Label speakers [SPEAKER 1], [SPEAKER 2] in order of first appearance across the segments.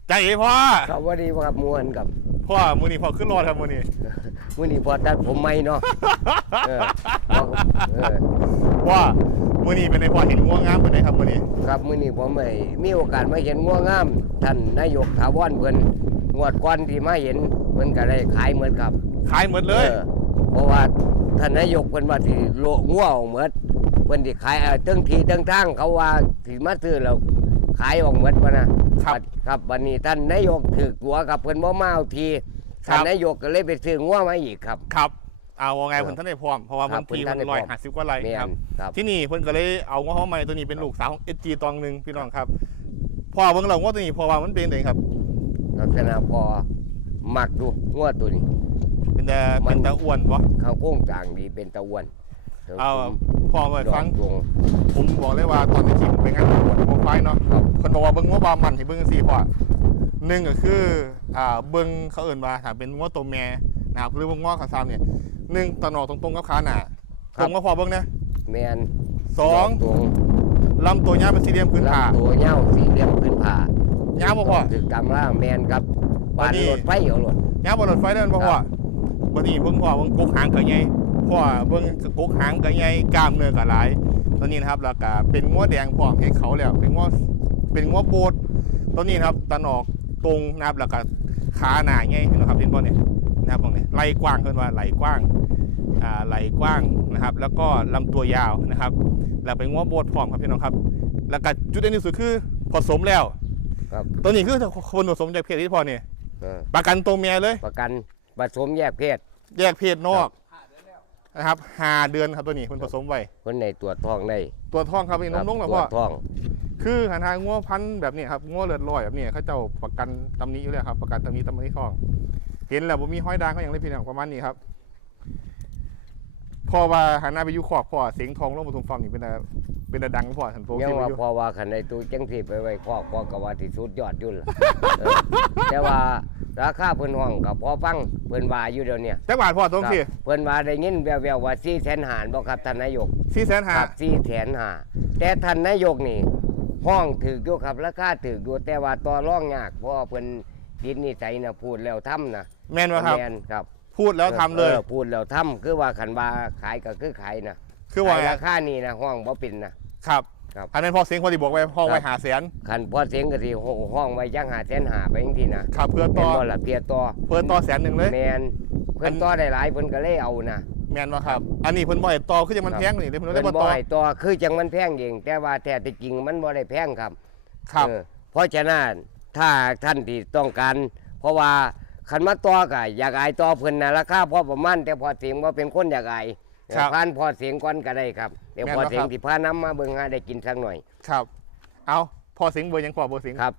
[SPEAKER 1] ใจพ่อ
[SPEAKER 2] ครับว่าดีครับมวนกับ
[SPEAKER 1] พ่อมือนี่พ่อขึ้นรอดครับมือนี่
[SPEAKER 2] มื้อนี้พอตัดผมใหม่เนาะ
[SPEAKER 1] ว่ามือนี่เป็นไงพ่อเห็นง่วงงามเป็นไงครับมือนี่
[SPEAKER 2] ครับมื้อนี้ผมไม่มีโอกาสมาเห็นง่วงงามท่านนายกถาวรเพิ่นงวดก่อนที่มาเห็นเพิ่นก็ได้ขายเหมือนครับ
[SPEAKER 1] ขายหมดเลย
[SPEAKER 2] เพราะว่าท่านนายกเพิ่นว่าที่โลงัวออกหมดเพิ่นสิขายตั้งที่ตั้งทางเขาว่าสิมาซื้อแล้วขายออกหมดบ่นะครับวันนี้ท่านนายกถือตัวกับเพิ่นบ่มาเอาทีท่านนายกก็เลยไปซื้องัวมาอีกครับ
[SPEAKER 1] ครับเอาไงเพิ่นท่านได้พร้อมเพราะว่าบางทีมัน150กว่าไร่ครับที่นี่เพิ่นก็เลยเอางัวเขาใหม่ตัวนี้เป็นลูกสาวของ SG ตองนึงพี่น้องครับพ่อเบิ่งเรางัวตัวนี้พ่อว่ามันเป็นไงครับ
[SPEAKER 2] ลักษณะพอมักดูงัวตัวนี้
[SPEAKER 1] เป็นตาอ้วนวะ
[SPEAKER 2] เขาโค้งต่างดีเป็นตาอ้วน
[SPEAKER 1] เอาพ่อไปฟังผมบอกเลยว่าตอนที่ผมไปงานประกวดโปรไฟล์เนาะคนบอกว่าเบิ้งว่าบามันที่เบิ้งสีพ่อหนึ่งก็คือเบิ้งเขาเอิ่นว่าถ้าเป็นง้อตัวแม่นะครับหรือว่าง้อขาซ้ำเนี่ยหนึ่งตะหนอกตรงๆกับขาหนาตรงก็พอเบิ้งนะ
[SPEAKER 2] แมน
[SPEAKER 1] สองลำตัวเนี้ยเป็นสี่เหลี่ยมพื้นผ่า
[SPEAKER 2] ตัวเนี้ยสี่เหลี่ยมพื้นผ่า
[SPEAKER 1] เนี้ยพ่อ
[SPEAKER 2] ถึงกำลังแมนครับบานรถไฟเอารถ
[SPEAKER 1] เนี้ยบนรถไฟเดินพ่อวันนี้เบิ้งพ่อเบิ้งกกหางกับไงพ่อเบิ้งกกหางกับไงกล้ามเนื้อกับหลายตัวนี้นะครับแล้วก็เป็นง้อแดงพร้อมให้เขาแล้วเป็นง้อโบดตัวนี้นะครับตะหนอกตรงนะครับแล้วก็ขาหนาไงนะครับเห็นป่ะเนี่ยนะครับตรงนี้ไหล่กว้างเพิ่นว่าไหล่กว้างไหล่กว้างนะครับแล้วก็ลำตัวยาวนะครับแล้วเป็นง้อโบดพร้อมครับพี่น้องครับแล้วก็จุดเด่นที่สุดคือผสมแล้วตัวนี้คือคนผสมจากเพศที่พอเนี่ยประกันตัวเมียเลย
[SPEAKER 2] ประกันผสมแยกเพ
[SPEAKER 1] ศนอกนะครับ5 เดือนครับตัวนี้คนผสมไว้
[SPEAKER 2] คนในตัวท้องได้
[SPEAKER 1] ตัวท้องครับพี่น้องแล้วพ่อ
[SPEAKER 2] ท้อง
[SPEAKER 1] คือหาทางง้อพันแบบนี้ครับง้อเลือดลอยแบบนี้เขาเจ้าประกันตำนี้อยู่แล้วครับประกันตำนี้ท้องเห็นแล้วผมมีห้อยด่างเขาอย่างเล็กพี่น้องประมาณนี้ครับพอว่าหันหน้าไปยุคขอบพ่อเสียงทองร่มปทุมฟาร์มนี่เป็นดังพ่อสันโฟ
[SPEAKER 2] ยังว่าพอว่าขันในตู้จังสีไปไว้ขอบพ่อกับว่าที่สุดยอดยุ่นล่ะแต่ว่าราคาเพิ่นห้องกับพอฟังเพิ่นว่าอยู่เดี๋ยวนี้
[SPEAKER 1] จักบาทพ่อตรงที่
[SPEAKER 2] เพิ่นว่าได้ยินแววๆว่า400,000บ่ครับท่านนายก400,000แต่ท่านนายกนี่ห้องถืออยู่ครับราคาถืออยู่แต่ว่าต่อรองยากเพราะเพิ่นดินนิสัยน่ะพูดแล้วทำนะ
[SPEAKER 1] แม่นว่าครับ
[SPEAKER 2] แม่นครับ
[SPEAKER 1] พูดแล้วทำเลย
[SPEAKER 2] พูดแล้วทำคือว่าขันว่าขายก็คือขายนะ
[SPEAKER 1] คือว่า
[SPEAKER 2] ราคานี่นะห้องบ่ปิ่น
[SPEAKER 1] นะครับอันนั้นพอเสียงพอดีบอกไว้ห้องไว้500,000
[SPEAKER 2] ขันพอเสียงก็ที่ห้องไว้จัง500,000ไปยังทีนะครับ
[SPEAKER 1] เพื่อต่อ
[SPEAKER 2] เพื่อต่อ
[SPEAKER 1] 100,000เลย
[SPEAKER 2] แมนเพิ่นต่อได้หลายเพิ่นก็เลยเอานะ
[SPEAKER 1] แมนว่าครับอันนี้เพิ่นบ่ให้ต่อคือจังมันแพงนี่เลยเพิ่น
[SPEAKER 2] บ่ให้ต่อคือจังมันแพงเองแต่ว่าแท้ที่จริงมันบ่ได้แพงครับเพราะฉะนั้นถ้าท่านที่ต้องการเพราะว่าขันมาต่อก็อยากอายต่อเพิ่นนะราคาพอประมาณแต่พอเสียงว่าเป็นคนอยากอายผ่านพอเสียงก่อนก็ได้ครับเดี๋ยวพอเสียงที่พาน้ำมาเบิ่งหาได้กินสักหน่อย
[SPEAKER 1] ครับเอาพอเสียงเบอร์ยังพอเบอร์เสียง
[SPEAKER 2] ครับ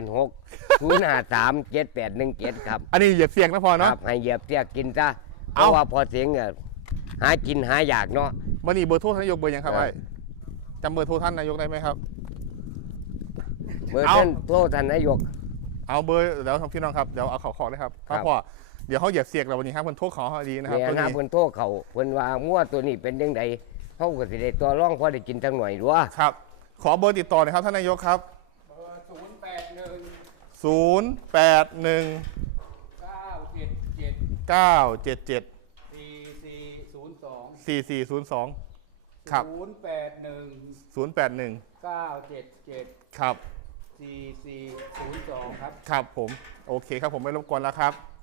[SPEAKER 2] 086 053 7817ครับ
[SPEAKER 1] อันนี้เหยียบเสียงนะพอเนาะ
[SPEAKER 2] ให้เหยียบเสียงกินซะเพราะว่าพอเสียงหากินหาอยากเนาะ
[SPEAKER 1] วันนี้เบอร์โทรท่านนายกเบอร์ยังครับไอ้จำเบอร์โทรท่านนายกได้ไหมครับ
[SPEAKER 2] เบอร์ท่านโทรท่านนายก
[SPEAKER 1] เอาเบอร์เดี๋ยวพี่น้องครับเดี๋ยวเอาเขาเลยครับถ้าพอเดี๋ยวเขาเหยียบเสียงเราวันนี้ครับเพิ่นโทรเขาดีนะครับ
[SPEAKER 2] ตัวนี้เพิ่นโทรเขาเพิ่นว่างัวตัวนี้เป็นยังไงเขาก็สิได้ตัวร่องพอได้กินสักหน่อยด้วย
[SPEAKER 1] ครับขอเบอร์ติดต่อหน่อยครับท่านนายกครับ
[SPEAKER 3] เบอร์
[SPEAKER 1] 081 977 4402ครับ081
[SPEAKER 3] 977
[SPEAKER 1] ครับ
[SPEAKER 3] 4402ครับ
[SPEAKER 1] ครับผมโอเคครับผมไม่รบกวนแล้วครับ